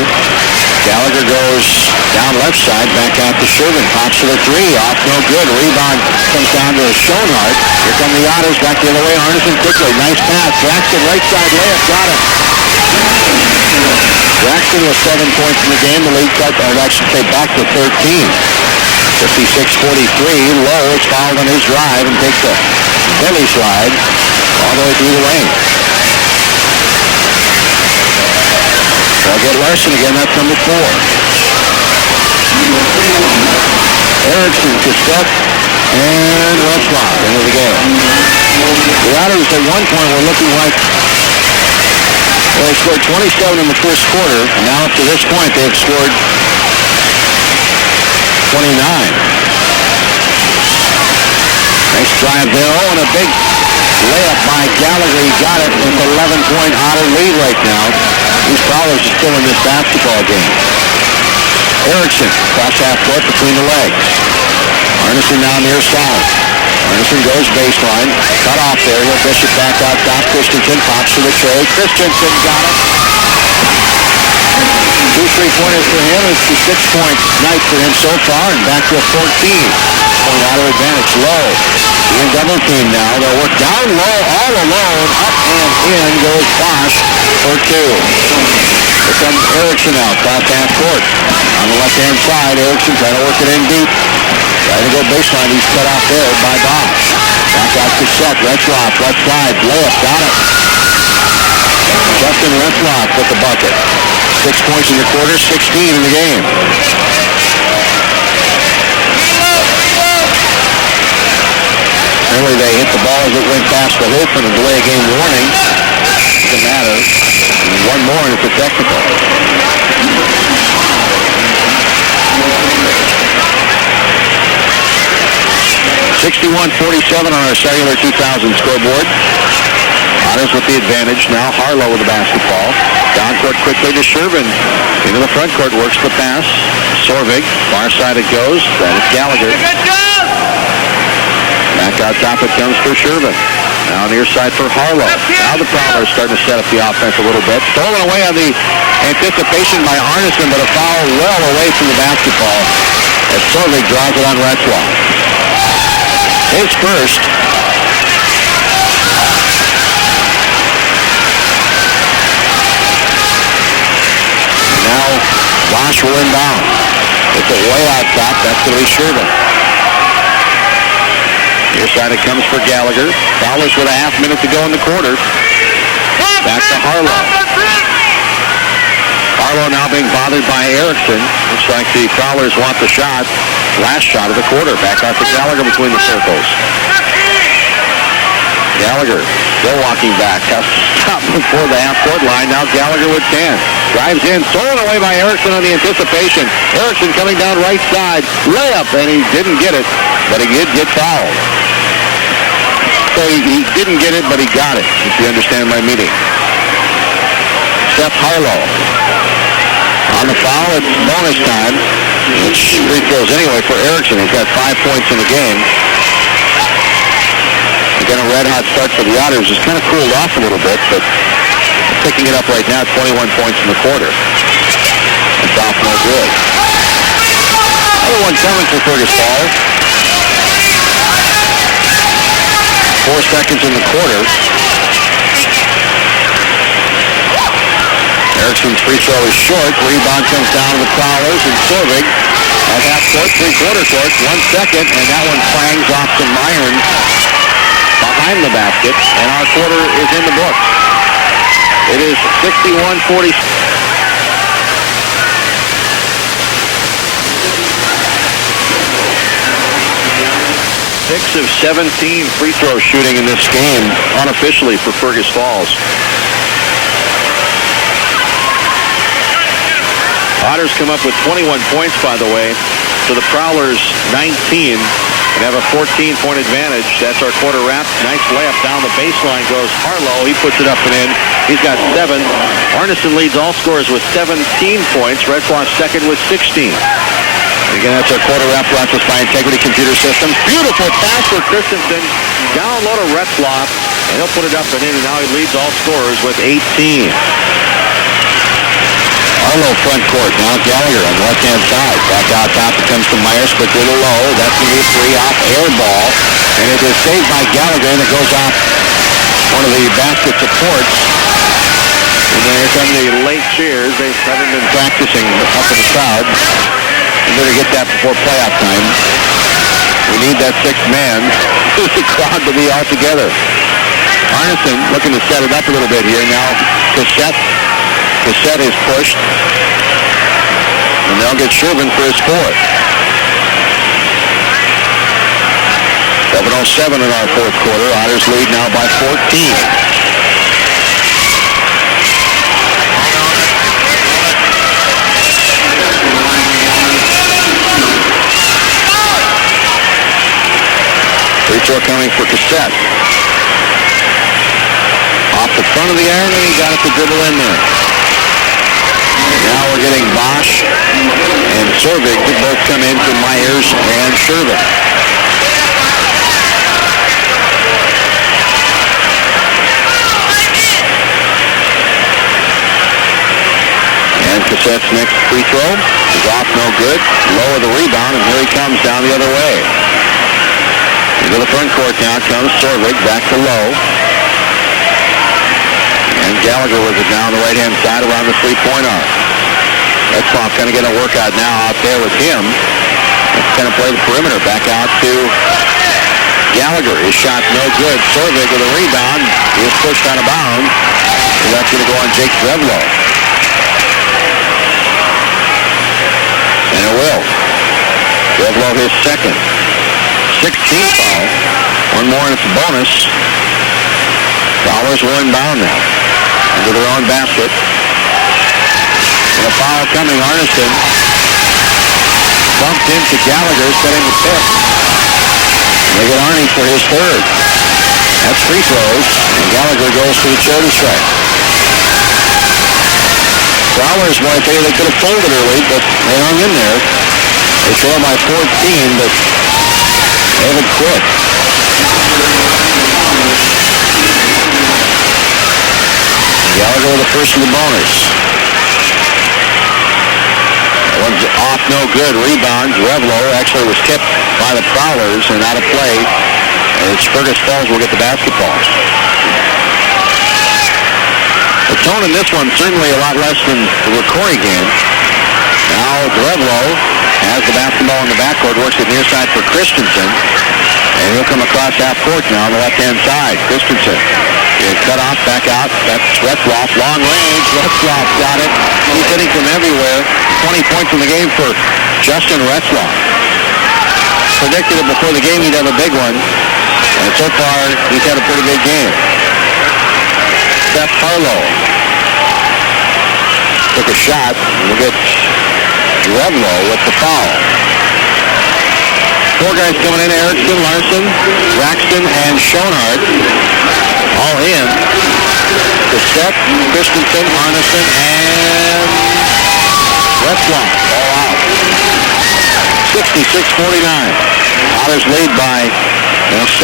Gallagher goes down left side, back out to Shervin. Pops to the 3, off no good. Rebound comes down to Schoenhardt. Here come the Otters, back the other way. Arneson quickly, nice pass. Draxton right side layup, got it. Draxton with 7 points in the game. The lead cut, or I should say back to 13. 56-43. Lowe is fouled on his drive and takes a belly slide all the way through the lane. So I'll get Larson again, that's number 4. Erickson, Cassette, and Retzlaff into the game. The Otters at one point were looking like, well, they scored 27 in the first quarter, and now up to this point they have scored 29. Nice drive there. Oh, and a big layup by Gallagher. He got it with an 11-point Otter lead right now. These Prowlers are still in this basketball game. Erickson, cross half court between the legs. Arneson now near side. Arneson goes baseline. Cut off there. He'll dish it back out top. Christensen pops to the tray. Christensen got it. 2 3-pointers for him. It's a 6-point night for him so far, and back to a 14-point Otter advantage. Low. Being double team now. They'll work down low, all alone. Up and in goes Bosch for 2. Here comes Erickson out, cross half court. On the left-hand side, Erickson trying to work it in deep. Trying to go baseline. He's cut off there by Bosch. Back out to Seth. Retzlaff, left side. Layup, got it. Justin Retzlaff with the bucket. 6 points in the quarter, 16 in the game. Early they hit the ball as it went past the hoop and a delay game warning. Doesn't matter. One more and it's a technical. 61-47 on our cellular 2000 scoreboard. Otters with the advantage. Now Harlow with the basketball. Down court quickly to Shervin. Into the front court, works the pass. Sorvig, far side it goes. That is Gallagher. Back out top it comes for Shervin. Now near side for Harlow. Now the Prowlers starting to set up the offense a little bit. Stolen away on the anticipation by Arneson, but a foul well away from the basketball as Sorvig draws it on Retzlaff. His first. Now Bosch will inbound. It's a way out top. That's going to be Shervin. Near side it comes for Gallagher. Prowlers with a half minute to go in the quarter. Back to Harlow. Harlow now being bothered by Erickson. Looks like the Prowlers want the shot. Last shot of the quarter. Back out to Gallagher between the circles. Gallagher still walking back. Has to stop before the half-court line. Now Gallagher with 10. Drives in. Stolen away by Erickson on the anticipation. Erickson coming down right side. Layup, and he didn't get it, but he did get fouled. So he didn't get it, but he got it, if you understand my meaning. Seth Harlow. On the foul, it's bonus time. It's free throws anyway for Erickson. He's got 5 points in the game. Again, a red-hot start for the Otters. It's kind of cooled off a little bit, but picking it up right now, 21 points in the quarter. It's off no good. Another one coming for Fergus Falls. 4 seconds in the quarter. Erickson's free throw is short. Rebound comes down to the Prowlers, and Sorvig at half court, three-quarter court, 1 second, and that one clangs off some iron behind the basket, and our quarter is in the books. It is 61-40. 6 of 17 free throw shooting in this game, unofficially for Fergus Falls. Otters come up with 21 points, by the way, to the Prowlers 19, and have a 14-point advantage. That's our quarter wrap. Nice layup down the baseline goes Harlow. He puts it up and in. He's got 7. Arneson leads all scorers with 17 points. Retzlaff second with 16. Again, that's our quarter wrap brought to us by Integrity Computer Systems. Beautiful pass for Christensen. Down low to Retzlaff, and he'll put it up and in, and now he leads all scorers with 18. Harlow front court. Now Gallagher on the left-hand side. Back out top. It comes to Myers, quickly to low. That's going to be a three-off air ball. And it is saved by Gallagher, and it goes off one of the basket supports. And then here come the late cheers. They haven't been practicing up in the crowd. We better get that before playoff time. We need that sixth man for the crowd to be all together. Arneson looking to set it up a little bit here. Now Cassette is pushed. And they'll get Shervin for his fourth. 7:07 in our fourth quarter. Otters lead now by 14. Free throw coming for Cassette. Off the front of the iron, and he got it to dribble in there. Now we're getting Bosch and Sorvig to both come in for Myers and Shervin. And Cassette's next free throw is off, no good. Low of the rebound, and here he comes down the other way. Into the front court now comes Sorvig, back to Low. And Gallagher with it now on the right-hand side around the three-point arc. Retzlaff kind of getting a workout now out there with him. Let's kind of play the perimeter. Back out to Gallagher. His shot no good. Sorvig with a rebound. He is pushed out of bounds. And that's going to go on Jake Drevlo. And it will. Drevlo his second. 16th foul. One more and it's a bonus. Prowlers will inbound now. Into their own basket. And a foul coming, Arneson. bumped into Gallagher, setting the tip. They get Arnie for his third. That's free throws, and Gallagher goes to the charity stripe. Prowlers, well, I tell you, they could have folded early, but they hung in there. They trail by 14, but they haven't quit. Gallagher with the first of the bonus. That one's off, no good. Rebound. Revlo actually was tipped by the Prowlers and out of play. As Fergus Falls will get the basketball. The tone in this one certainly a lot less than the Corey game. Now Revlo has the basketball in the backcourt, works it near side for Christensen. And he'll come across half court now on the left-hand side. Christensen. Cut off, back out. That's Retzlaff. Long range. Retzlaff got it. He's hitting from everywhere. 20 points in the game for Justin Retzlaff. Predicted it before the game he'd have a big one. And so far, he's had a pretty big game. Seth Harlow took a shot. We'll get Revlo with the foul. Four guys coming in. Erickson, Larson, Raxton, and Schoenhardt. All in. Cassette, Christensen, Arneson, and Retzlaff. All out. 66-49. Otters lead by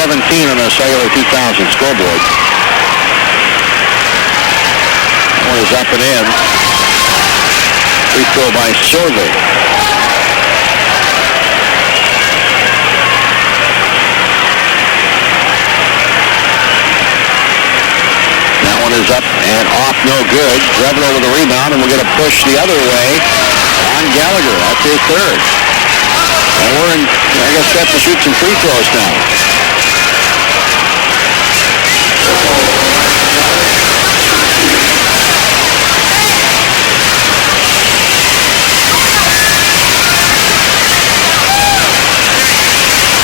17 on their cellular 2000 scoreboard. That one is up and in. Free throw by Silver. Is up and off, no good. Revlo with a rebound, and we'll get a push the other way on Gallagher. That's his third. And we're in, I guess, set to shoot some free throws now.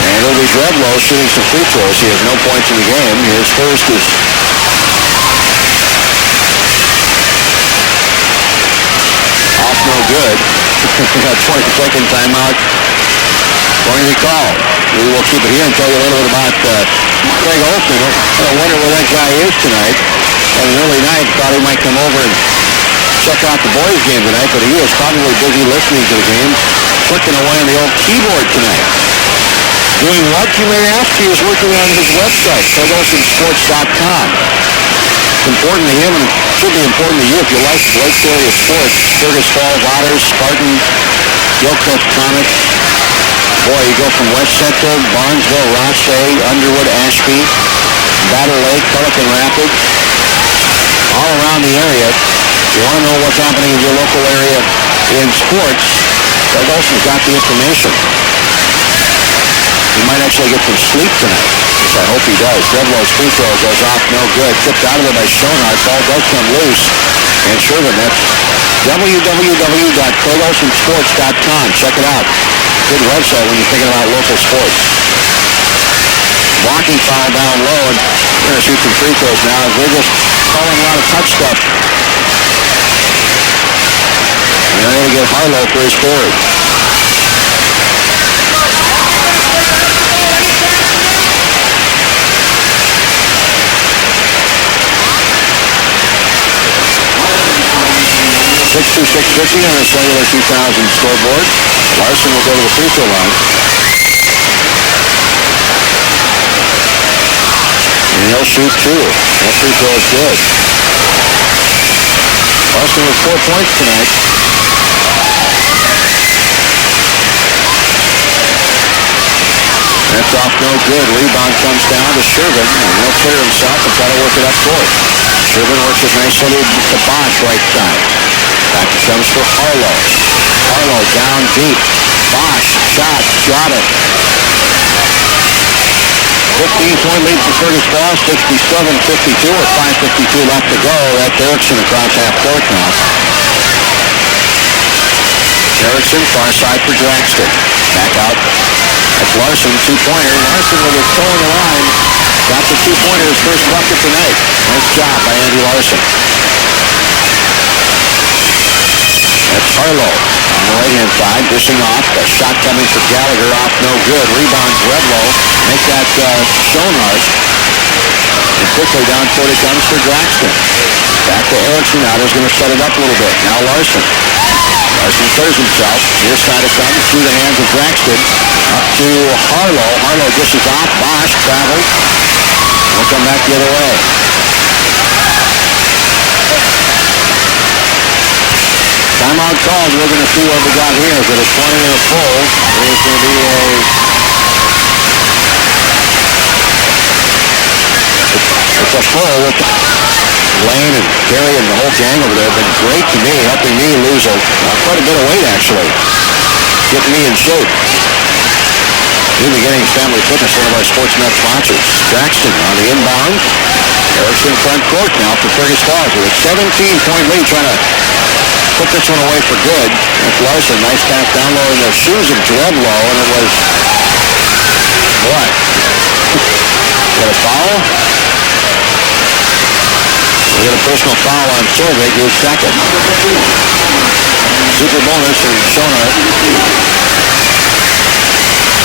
And it'll be Revlo shooting some free throws. He has no points in the game. His first is no good. 20-second timeout going to be called. We will keep it here and tell you a little bit about Craig Olson. I wonder where that guy is tonight. At an early night, thought he might come over and check out the boys' game tonight, but he is probably busy listening to the game, clicking away on the old keyboard tonight. Doing what, you may ask? He is working on his website, CraigOlsonSports.com. It's important to him, and it should be important to you if you like Lake area sports. Fergus Falls, Otters, Spartan, Gilchrist Comets. Boy, you go from West Central, Barnesville, Rothsay, Underwood, Ashby, Battle Lake, Pelican Rapids, all around the area. If you want to know what's happening in your local area in sports, Craig Olson's got the information. He might actually get some sleep tonight, which I hope he does. Revlo's free throw goes off, no good. Tipped out of there by Schoenhardt. Ball does come loose. And Sherman, that's www.CraigOlsonSports.com. Check it out. Good website when you're thinking about local sports. Blocking foul down low, and they're going to shoot some free throws now. They're just calling a lot of touch stuff. And they're going to get Harlow for his third. .626.50 on the cellular 2000 scoreboard. Larson will go to the free throw line. And he'll shoot two. That free throw is good. Larson with 4 points tonight. That's off, no good. Rebound comes down to Sherman, and he'll clear himself and try to work it up court. Sherman works it nicely to Bosch right side. Back it comes for Harlow. Harlow down deep. Bosch, shot, got it. 15-point lead for Fergus Falls, 67-52 with 5:52 left to go. That's Erickson across half court now. Erickson, far side for Draxton. Back out. That's Larson, two-pointer. Larson with his toe in the line. Got the two-pointer, his first bucket tonight. Nice job by Andy Larson. That's Harlow. the right-hand side, dishing off. A shot coming for Gallagher, off no good. Rebound, Redlow. Make that Schoenhardt. And quickly down court it comes for Draxton. Back to Erickson. Otters going to set it up a little bit. Now Larson. Larson clears himself. Near side it comes through the hands of Draxton. Up to Harlow. Harlow dishes off. Bosch travels. We'll come back the other way. Timeout called. We're going to see what we got here. Is it a 20 or a full? It's going to be it's a full with Lane and Terry and the whole gang over there have been great to me, helping me lose quite a bit of weight, actually. Getting me in shape. New Beginning Family Fitness, one of our Sportsnet sponsors. Draxton on the inbound. Erickson front court now for Fergus Falls with a 17-point lead, trying to put this one away for good. That's Larson. Nice pass down low in the shoes of Dreadlow, and it was what? Got a foul? We got a personal foul on Solvig, who's second. Super bonus and Schoenhardt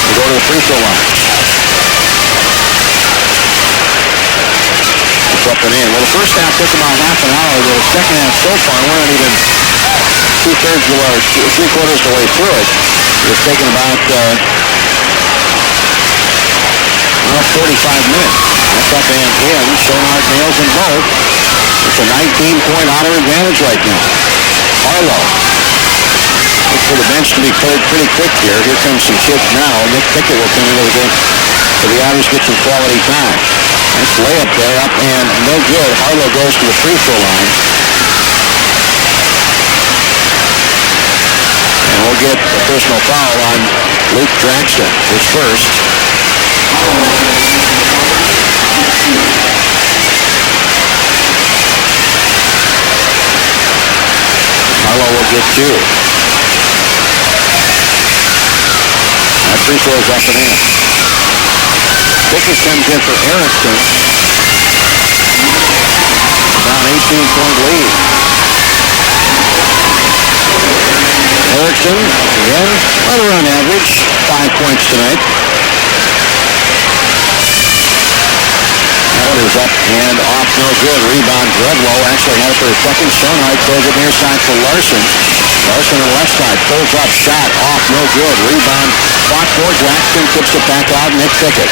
to go to the free throw line. It's up and in. Well, the first half took about half an hour. The second half so far, we're not even three-quarters of the way through it. It's taken about 45 minutes. That's up and in. Schoenhardt nails them both. It's a 19-point Otter advantage right now. Harlow. Look for the bench to be cleared pretty quick here. Here comes some kids now. Nick Pickett will come into the game. So the Otters get some quality time. Nice layup there, up and no good. Harlow goes to the free throw line. And we'll get a personal foul on Luke Draxton, his first. Harlow will get two. That free throw is up and in. Pickett comes in for Erickson. About an 18-point lead. Erickson, again, right around average. 5 points tonight. That one is up and off, no good. Rebound, Redlow actually had it for a second. Schoenhardt throws it near side for Larson. Larson on the left side, pulls up, shot, off, no good. Rebound, fought for Draxton, tips it back out, Nick Pickett.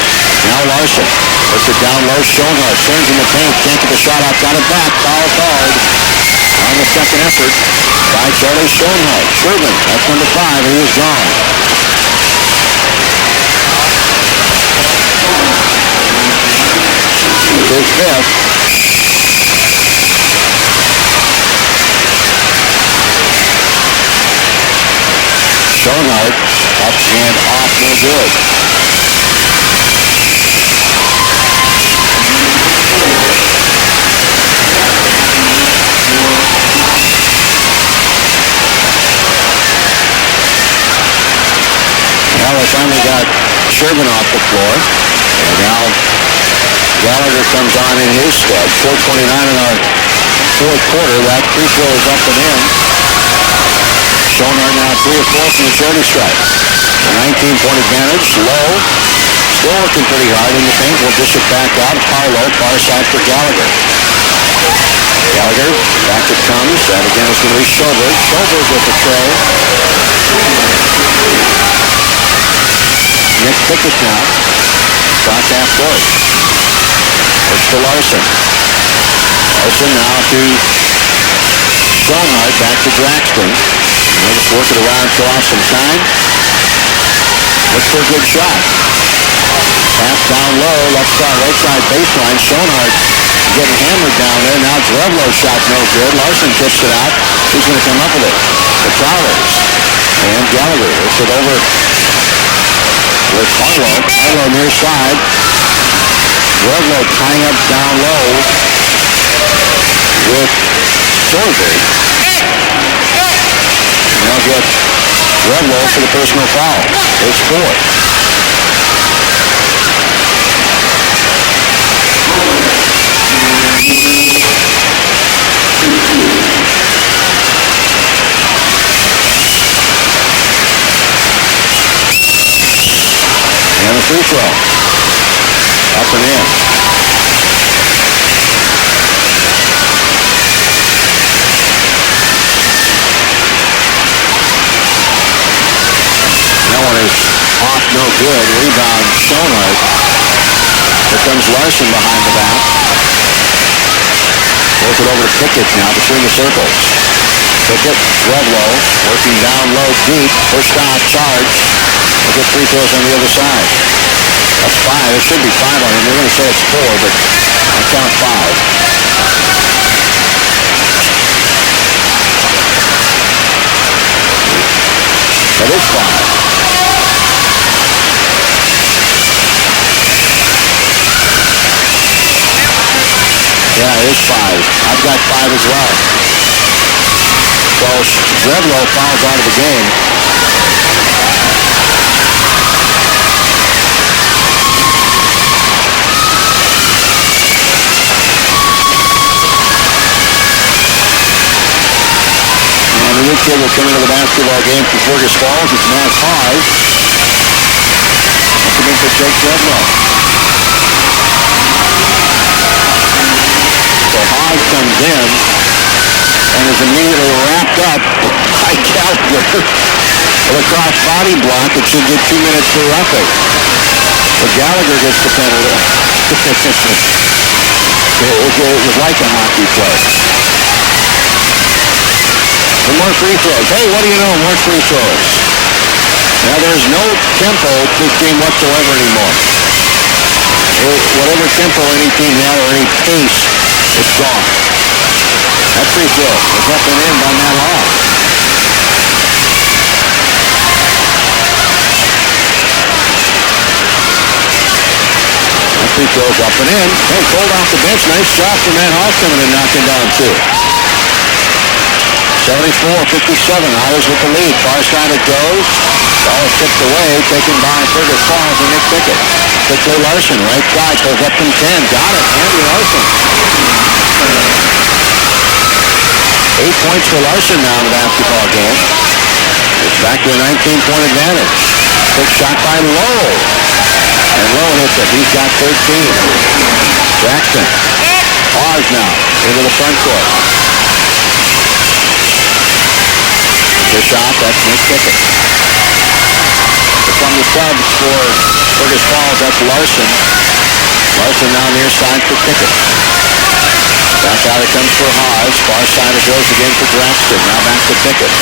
Now Larson, puts it down low, Schoenhardt, turns in the paint, can't get the shot out, got it back, foul called on the second effort by Charlie Schoenhardt. Sherman, that's number 5, and he is gone. His fifth. Schoenhardt up and off, no good. Now they finally got Sherman off the floor. And now Gallagher comes on in his stead. 4:29 in our fourth quarter. That free throw is up and in. Schoenhardt now 3 of 4 from the charity stripe. A 19-point advantage. Low. Still working pretty hard in the paint. We'll dish it back out. Harlow, far side for Gallagher. Gallagher, back it comes. That again is going to be Schoenhardt. Schoenhardt with the tray. Nick Pickett now. Cross half court. It's to Larson. Larson now to Schoenhardt, back to Draxton. They'll just work it around, throw off some time. Look for a good shot. Pass down low, left side, right side baseline. Schoenhardt getting hammered down there. Now Dreadlow shot no good. Larson tips it out. Who's going to come up with it? The Prowlers. And Gallagher hits it over with Harlow. Harlow near side. Redlow tying up down low with Sorvig. Now get Redlow for the personal foul. His fourth. free throw. Up and in. That one is off, no good. Rebound, Schoenhardt. Here comes Larson behind the back. Throws it over to Pickett now between the circles. Pickett, Retzlaff, working down low, deep, pushed out, charge. We'll get free throws on the other side. That's 5. It should be 5 on him. They're going to say it's 4, but I count 5. That is 5. Yeah, it is 5. I've got 5 as well. So Retzlaff fouls out of the game. And the new kid will come into the basketball game from Fergus Falls. It's Matt Haas. That's in for Jake Retzlaff. So Haas comes in and is immediately wrapped up by Gallagher with a cross body block that should get 2 minutes for roughing. But Gallagher gets the penalty. It was like a hockey play. And more free throws. Hey, what do you know? More free throws. Now there's no tempo to this team whatsoever anymore. Whatever tempo any team had or any pace, it's gone. That free throw is up and in by Matt Hall. That free throw's up and in. Hey, pulled off the bench. Nice job for Matt Hall coming and knocking down 2. 74-57. Otters with the lead. Far side it goes. Ball is tipped away. Taken by Fergus Falls and Nick Pickett. Quickly Larson. Right side. Goes up from 10. Got it. Andy Larson. 8 points for Larson now in the basketball game. It's back to a 19-point advantage. Quick shot by Lowe. And Lowe hits it. He's got 13. Jackson. Pause now into the front court. Good shot. That's Nick Pickett. From the subs for Fergus Falls, that's Larson. Larson now near side for Pickett. Back out it comes for Haas. Far side it goes again for Braxton. Now back to Pickett.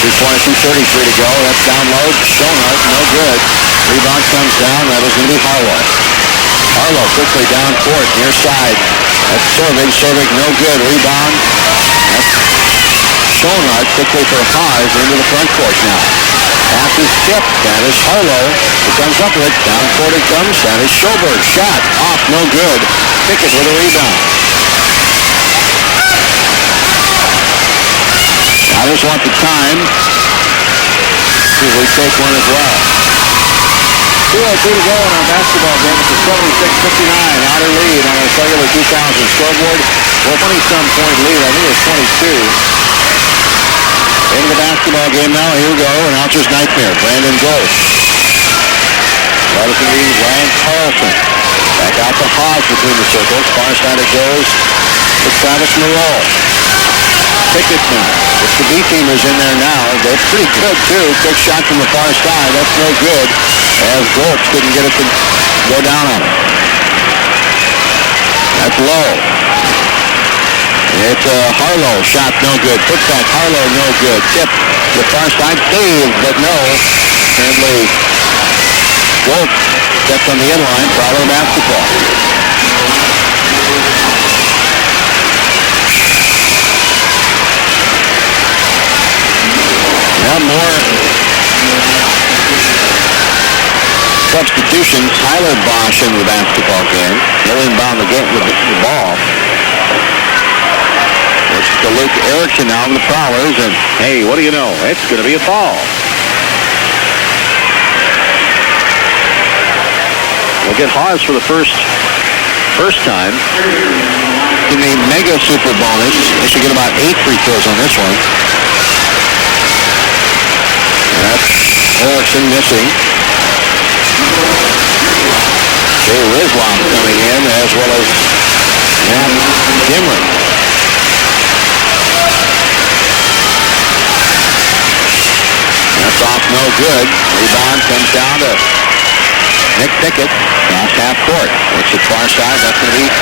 2:22:33 to go. That's down low. Schoenhardt, no good. Rebound comes down. That is going to be Harlow. Harlow quickly down court, near side. That's Servig. Servig, no good. Rebound. That's Schoenhardt quickly for Haas into the front court now. Pass is tipped. That is Harlow. He comes up with it. Down court it comes. That is Schoberg. Shot. Off. No good. Pickett with a rebound. Otters want the time. See if we take one as well. 2:02 to go in our basketball game. It's a 76-59 Otter lead on our cellular 2000 scoreboard. Well, 20-some point lead. I think it's 22. Into the basketball game now. Here we go. Announcer's nightmare. Brandon Ghost. Right at the lead. Ryan Carlson. Back out to Haas between the circles. Far side it goes to Travis Moreau. Pickett now. It's the B-teamers in there now. They're pretty good, too. Quick shot from the far side. That's no good. As Goltz couldn't get it to go down on him. That's low. It's Harlow. Shot no good. Put back. Harlow no good. Tip. The far side saved, but no. Sadly, Goltz stepped on the inline. Prowler basketball. Now more substitutions. Tyler Bosch into the basketball game. He'll inbound the game with the ball. It's to Luke Erickson now of the Prowlers, and hey, what do you know? It's going to be a foul. We'll get Haas for the first time. In the mega super bonus, they should get about 8 free throws on this one. That's Erickson missing. Jay Retzlaff coming in, as well as Matt Dimmer. That's off no good. Rebound comes down to Nick Pickett. Cross half court. Looks at far side. That's going to be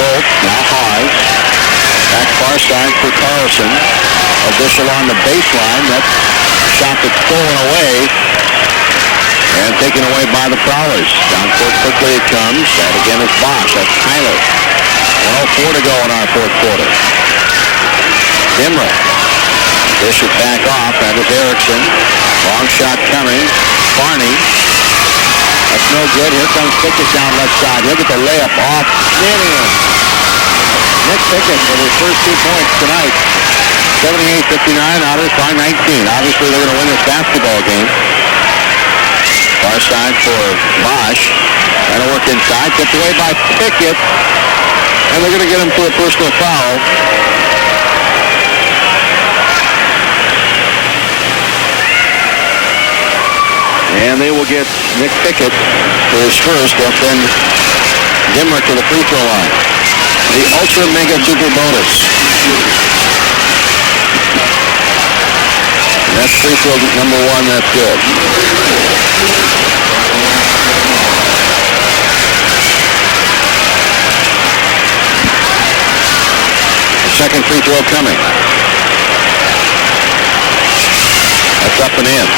Gold. Now Haas. Back far side for Carlson. Official on the baseline. That shot that's stolen away. And taken away by the Prowlers. Down court quickly it comes. That again is Bosch. That's Tyler. 1:04 to go in our fourth quarter. Dimmer. Dish it back off. That is Erickson. Long shot coming. Barney. That's no good. Here comes Pickett down left side. He'll get the layup off. In. Nick Pickett with his first 2 points tonight. 78-59. Otters by 19. Obviously they're going to win this basketball game. Far side for Bosch. That'll work inside. Tipped away by Pickett. And they're going to get him for a personal foul. And they will get Nick Pickett for his first. They'll send Dimmer to the free throw line. The Ultra Mega Super Bonus. And that's free throw number one. That's good. The second free throw coming. That's up and in.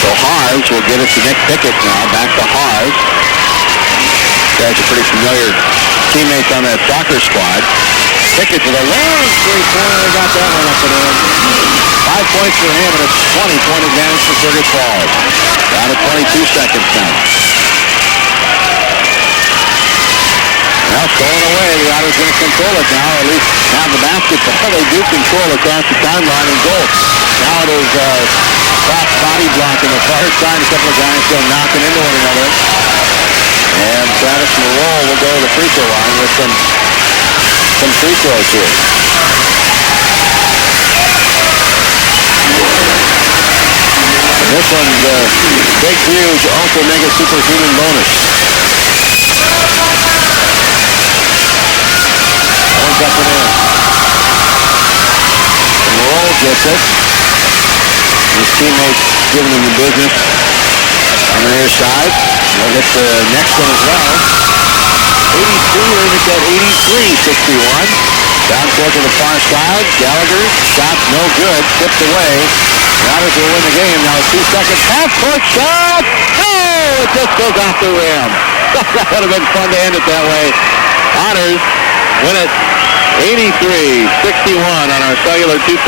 So Haas will get it to Nick Pickett now. Back to Haas. Guys are pretty familiar teammates on that soccer squad. Pickett with a long three-pointer. Got that one up and in. 5 points for him, and it's 20-point advantage for Fergus Falls. Down to 22 seconds now. Now stolen away. The Otters going to control it now, or at least have the basketball. They do control across the timeline and goal. Now it is soft body block in the far side. A couple of guys still knocking into one another. And Travis Morrow will go to the free throw line with some free throws here. And this one's the big, huge, ultra mega superhuman bonus. One's up and in. And Morrow gets it. His teammates giving him the business on the near side. They'll get the next one as well. 82, Ravens at 83-61. Down court to the far side. Gallagher, shot no good, tipped away. The Otters will win the game. Now 2 seconds. Half-court shot! Oh, it just goes off the rim. That would have been fun to end it that way. Otters win it 83-61 on our Cellular 2000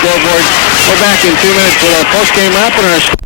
scoreboard. We're back in 2 minutes with our post-game wrap and our